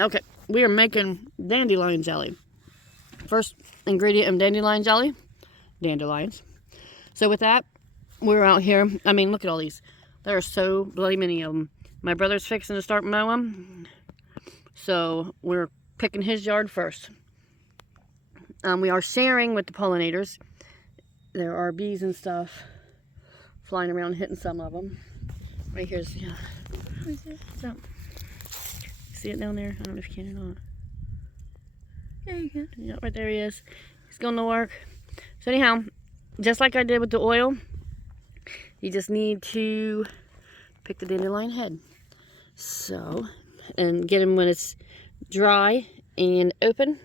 Okay, we are making dandelion jelly. First ingredient of dandelion jelly, dandelions. So with that, we're out here. I mean, look at all these. There are so bloody many of them. My brother's fixing to start mowing, so we're picking his yard first. We are sharing with the pollinators. There are bees and stuff flying around, hitting some of them. Right here's, yeah. What's up? See it down there? I don't know if you can or not. Yeah, you can. Yeah, right there he is. He's going to work. So anyhow, just like I did with the oil, you just need to pick the dandelion head. So, and get him when it's dry and open.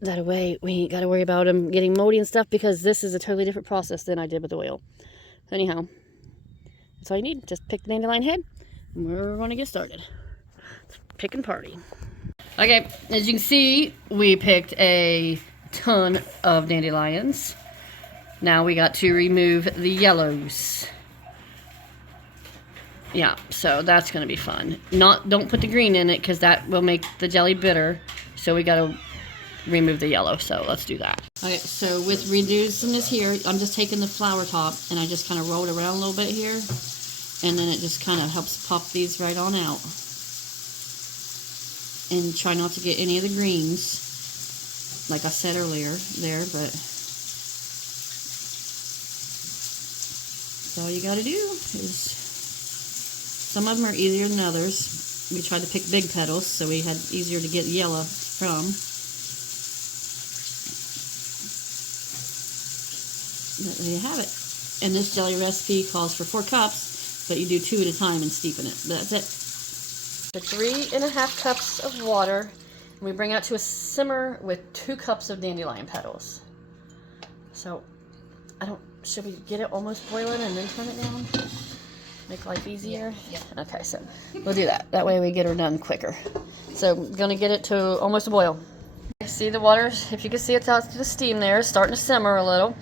That way we ain't got to worry about him getting moldy and stuff, because this is a totally different process than I did with the oil. So anyhow, that's all you need. Just pick the dandelion head and we're going to get started. Let's pick and party. Okay, as you can see, we picked a ton of dandelions. Now we got to remove the yellows. Yeah, so that's going to be fun. Don't put the green in it, because that will make the jelly bitter. So we got to remove the yellow, so let's do that. Okay, so with reducing this here, I'm just taking the flower top and I just kind of roll it around a little bit here, and then it just kind of helps pop these right on out. And try not to get any of the greens, like I said earlier there, but all you got to do is, some of them are easier than others. We tried to pick big petals, so we had easier to get yellow from. But there you have it. And this jelly recipe calls for 4 cups, but you do 2 at a time and steep in it. That's it. So 3½ cups of water, and we bring out to a simmer with 2 cups of dandelion petals. So, should we get it almost boiling and then turn it down? Make life easier? Yeah. Okay, so we'll do that. That way we get her done quicker. So I'm gonna get it to almost a boil. See the water, if you can see it's out to the steam there, it's starting to simmer a little.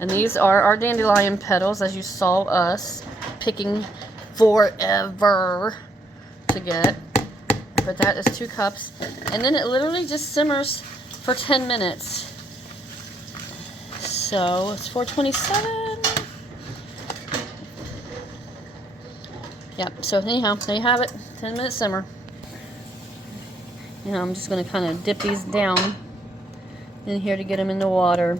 And these are our dandelion petals, as you saw us picking forever to get. But that is 2 cups. And then it literally just simmers for 10 minutes. So it's 4:27. Yep, so anyhow, there you have it. 10-minute simmer. Now I'm just going to kind of dip these down in here to get them in the water.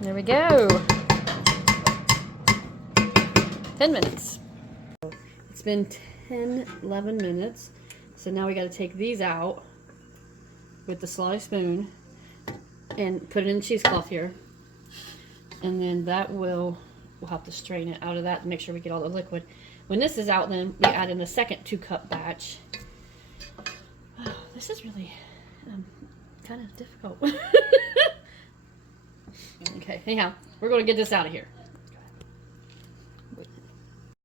There we go. 10 minutes. It's been 11 minutes. So now we got to take these out with the slotty spoon and put it in the cheesecloth here. And then we'll have to strain it out of that to make sure we get all the liquid. When this is out, then we add in the second 2-cup batch. Oh, this is really kind of difficult. Okay, anyhow, we're going to get this out of here.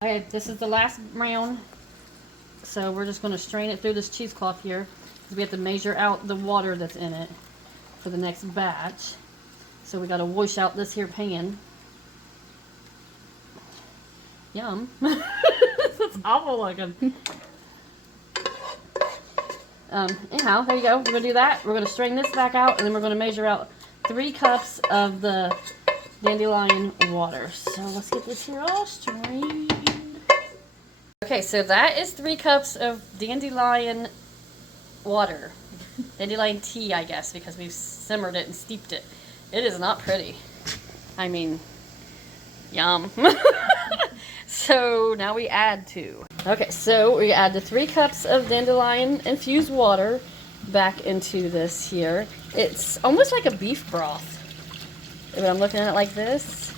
Okay, this is the last round, so we're just going to strain it through this cheesecloth here, because we have to measure out the water that's in it for the next batch. So we got to wash out this here pan. Yum. That's awful looking. Anyhow, there you go. We're going to do that. We're going to strain this back out, and then we're going to measure out 3 cups of the dandelion water. So let's get this here all strained. Okay, so that is 3 cups of dandelion water. Dandelion tea, I guess, because we've simmered it and steeped it. It is not pretty. I mean, yum. So now we add 2. Okay, so we add the 3 cups of dandelion infused water back into this here. It's almost like a beef broth when I'm looking at it like this.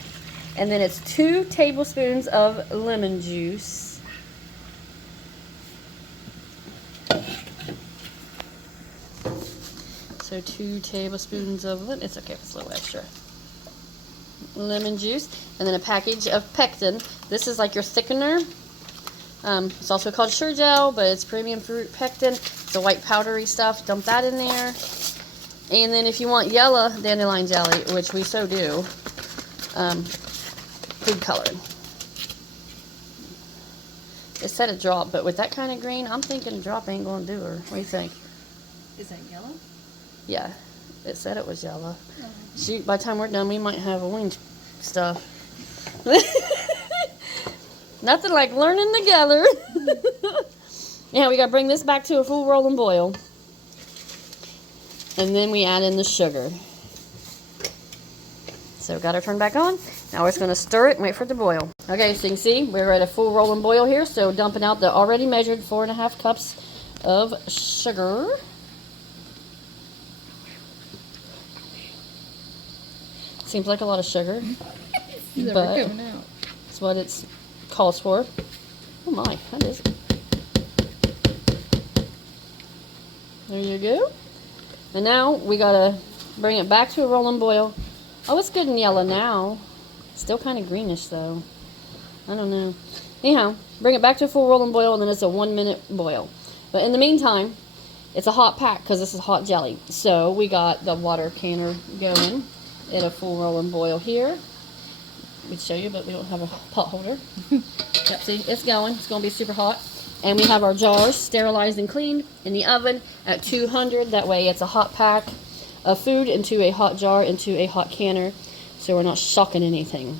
And then it's 2 tablespoons of lemon juice. So 2 tablespoons of lemon. It's okay if it's a little extra. Lemon juice. And then a package of pectin. This is like your thickener. It's also called Sure Gel, but it's premium fruit pectin. The white powdery stuff, dump that in there. And then if you want yellow dandelion jelly, which we so do, food coloring. It said a drop, but with that kind of green, I'm thinking a drop ain't gonna do her. What do you think? Is that yellow? Yeah, it said it was yellow. Shoot, by the time we're done, we might have a wing stuff. Nothing like learning together. Yeah, we gotta bring this back to a full rolling boil. And then we add in the sugar. So we got our turn back on. Now we're just gonna stir it and wait for it to boil. Okay, so you can see we're at a full rolling boil here. So dumping out the already measured 4.5 cups of sugar. Seems like a lot of sugar, but it's what it calls for. Oh my, that is. There you go. And now we gotta bring it back to a rolling boil. Oh, it's good and yellow now. Still kind of greenish though. I don't know. Anyhow, bring it back to a full rolling boil, and then it's a 1-minute boil. But in the meantime, it's a hot pack because this is hot jelly. So we got the water canner going at a full rolling boil here. We'd show you, but we don't have a pot holder. Yep, see, it's going. It's going to be super hot. And we have our jars sterilized and cleaned in the oven at 200. That way it's a hot pack of food into a hot jar, into a hot canner, so we're not shocking anything.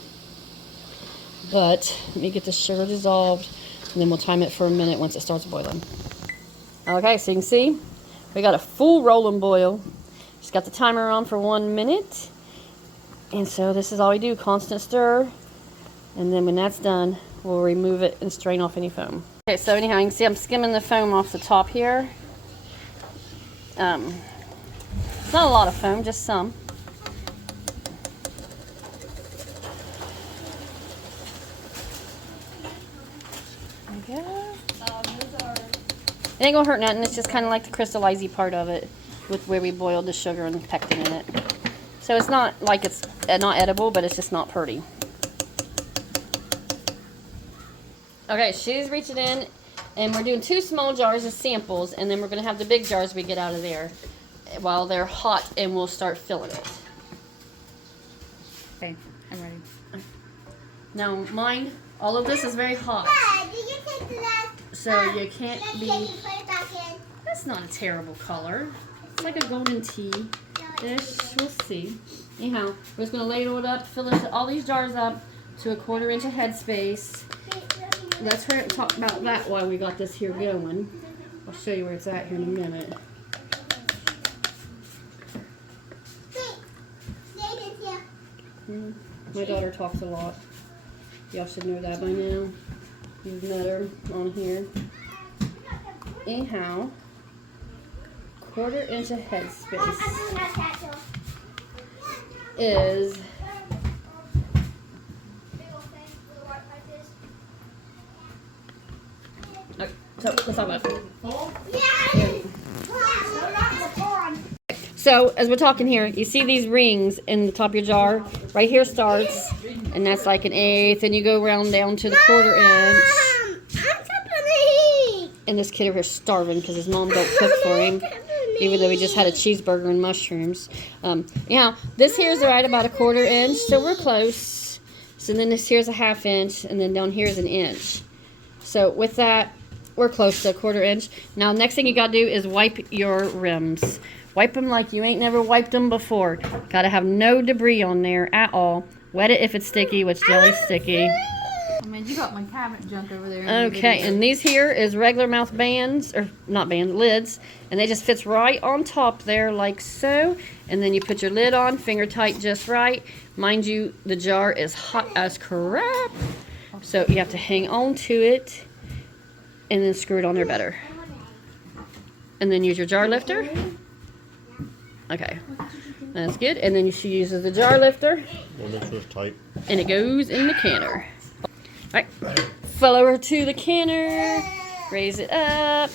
But let me get the sugar dissolved, and then we'll time it for a minute once it starts boiling. Okay, so you can see we got a full rolling boil. Just got the timer on for 1 minute. And so this is all we do, constant stir. And then when that's done, we'll remove it and strain off any foam. Okay, so anyhow, you can see I'm skimming the foam off the top here. It's not a lot of foam, just some. There we go. It ain't gonna hurt nothing, it's just kind of like the crystallizy part of it with where we boiled the sugar and pectin in it. So it's not like it's not edible, but it's just not pretty. Okay, she's reaching in, and we're doing 2 small jars as samples, and then we're going to have the big jars we get out of there while they're hot, and we'll start filling it. Okay, I'm ready. Now, mind, all of this is very hot. Dad, did you take the last? So you can't Can be... you put it back in? That's not a terrible color. It's like a golden tea-ish. We'll see. Anyhow, we're just going to ladle it up, fill all these jars up to a 1/4 inch of headspace. Let's hurry up and talk about that while we got this here going. I'll show you where it's at here in a minute. My daughter talks a lot. Y'all should know that by now. You've met her on here. Anyhow, 1/4 inch of headspace is... Okay, so let's talk about it. So as we're talking here, you see these rings in the top of your jar. Right here starts, and that's like 1/8, and you go around down to the 1/4 inch. And this kid over here is starving because his mom don't cook for him, even though he just had a cheeseburger and mushrooms. Yeah, this here is right about 1/4 inch, so we're close. So then this here's a 1/2 inch, and then down here is 1 inch. So with that, we're close to 1/4 inch. Now, next thing you gotta do is wipe your rims. Wipe them like you ain't never wiped them before. Gotta have no debris on there at all. Wet it if it's sticky, which jelly's sticky. I mean, you got my cabinet junk over there. Okay, and these here is regular mouth bands, or not bands, lids. And they just fits right on top there like so. And then you put your lid on, finger tight just right. Mind you, the jar is hot as crap. So you have to hang on to it and then screw it on there better. And then use your jar lifter. Okay, that's good. And then she uses the jar lifter. We'll make sure it's tight. And it goes in the canner. Alright, follow her to the canner. Raise it up.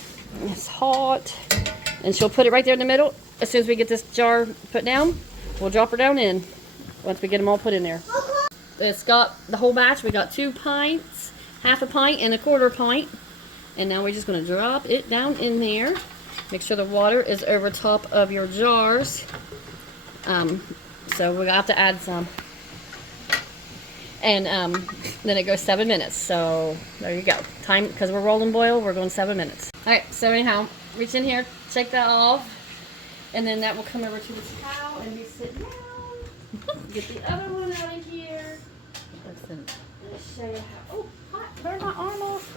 It's hot. And she'll put it right there in the middle. As soon as we get this jar put down, we'll drop her down in. Once we get them all put in there. It's got the whole batch. We got 2 pints, 1/2 pint, and 1/4 pint. And now we're just going to drop it down in there. Make sure the water is over top of your jars. So we're going to have to add some. And then it goes 7 minutes. So there you go. Time, because we're rolling boil, we're going 7 minutes. Alright, so anyhow, reach in here, shake that off. And then that will come over to the towel and we sit down. Get the other one out of here. Listen, let's show you how. Oh, hot, burn my arm off.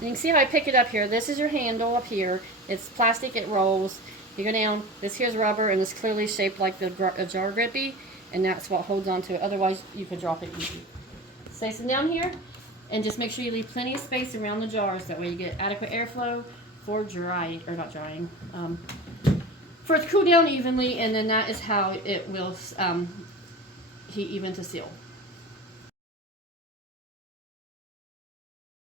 You can see how I pick it up here. This is your handle up here. It's plastic, it rolls. You go down, this here's rubber, and it's clearly shaped like the jar grippy, and that's what holds on to it. Otherwise, you could drop it easy. So sit down here, and just make sure you leave plenty of space around the jars. That way you get adequate airflow for drying, or not drying, for it to cool down evenly, and then that is how it will heat even to seal.